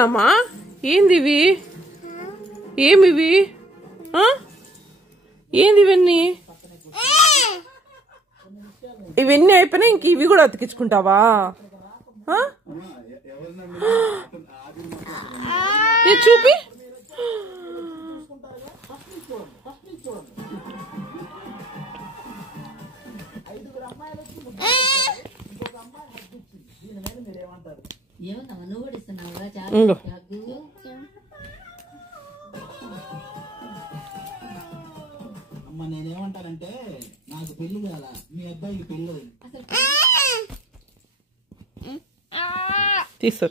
అమ్మా ఏంది ఇవి? ఏమివి? ఏంది ఇవన్నీ? ఇవన్నీ అయిపోయినా ఇంక ఇవి కూడా అతికించుకుంటావా? చూపి. అమ్మ నేనేమంటానంటే నాకు పెళ్లి కాల, మీ అబ్బాయికి పెళ్లి తీసుకో.